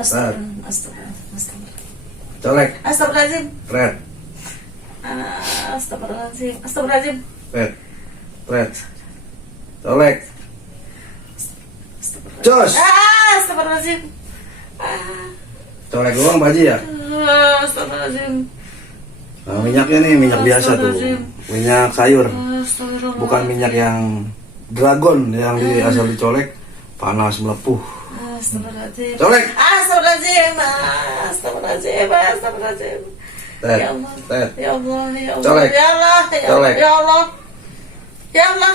Astagfirullahaladzim. Colek. Astagfirullahaladzim. Red. Astagfirullahaladzim. Astagfirullahaladzim. Red. Red. Colek. Jos. Astagfirullahaladzim. Colek doang Pak Haji ya? Astagfirullahaladzim. Nah, minyaknya nih minyak biasa tuh. Minyak sayur. Astagfirullah. Bukan minyak yang dragon yang asal dicolek panas melepuh. Astagfirullahaladzim. Colek. Astagfirullahaladzim. Astagfirullahaladzim. Astagfirullahaladzim. Ted. Ya Allah. Ted. Ya Allah. Ya Allah. Colek. Ya Allah. Ya Allah. Colek. Ya Allah. Ya Allah.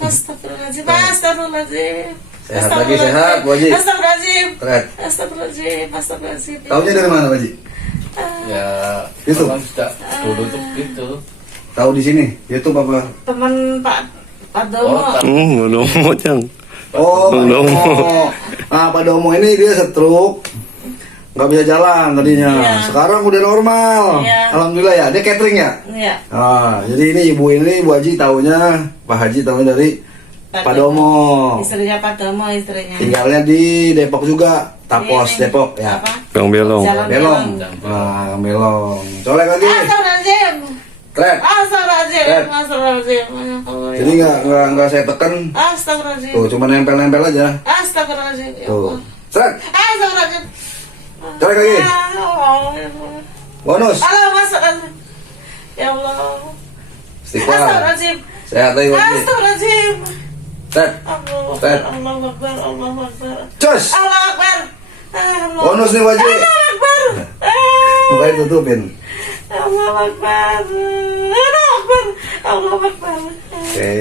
Astagfirullahaladzim. Astagfirullahaladzim. Sehat lagi, sehat Bu Haji. Astagfirullahaladzim. Red. Astagfirullahaladzim. Astagfirullahaladzim. Taunya dari mana Pak Haji? Ya, Itu. memang sudah dulu tuh gitu. Tahu di sini? YouTube apa? Teman Pak Oh, Domo. Domo Cang. Oh, Pak Bang Domo. Domo. Nah, Pak Domo ini dia stroke, nggak bisa jalan tadinya. Iya. Sekarang udah normal. Iya. Alhamdulillah ya. Dia catering ya. Iya. Ah, jadi ini ibu Haji taunya, Pak Haji taunya dari Pak Domo. Istrinya Pak Domo, istrinya. Tinggalnya di Depok juga, Tapos Ini. Depok ya. Apa? Gang Belong. Jalan Belong. Nah, Belong. Colek lagi. Astagfirullahaladzim. Red. Astagfirullahaladzim. Red. Astagfirullahaladzim. Ya Allah, ya Jadi Allah. nggak saya tekan. Astagfirullahaladzim. Tuh, cuma nempel-nempel aja. Astagfirullahaladzim. Ya Tuh. Allah. Seret. Astagfirullahaladzim. Colek lagi. Ya Allah, ya Allah. Bonus. Astagfirullahaladzim. Ya Allah. Istighfar. Astagfirullahaladzim. Sehat lagi Pak Haji. Astagfirullahaladzim. Red. Allahu Red. Akbar. Allahu Akbar. Allahu Akbar. Cus. Allahu Akbar. Allahu Bonus nih Pak Haji. Akbar. Muka ditutupin. Allahu Akbar. Allahu Akbar. Allahu Akbar. Oke.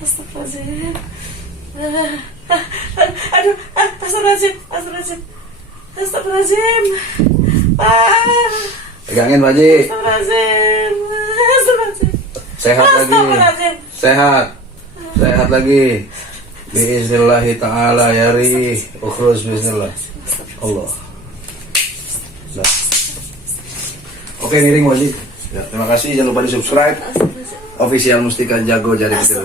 Astagfirullahaladzim. Aduh, astagfirullahaladzim. Astagfirullahaladzim. Astagfirullahaladzim. Pegangin Pak Haji. Astagfirullahaladzim. Astagfirullahaladzim. Sehat lagi. Astagfirullahaladzim. Sehat. Sehat lagi. Bismillahi ta'ala yari. Ukhruz bismillah. Allah. Nah. Oke, miring Pak Haji. Ya, terima kasih. Jangan lupa di subscribe. Official Mustika Jago Jari Kecil.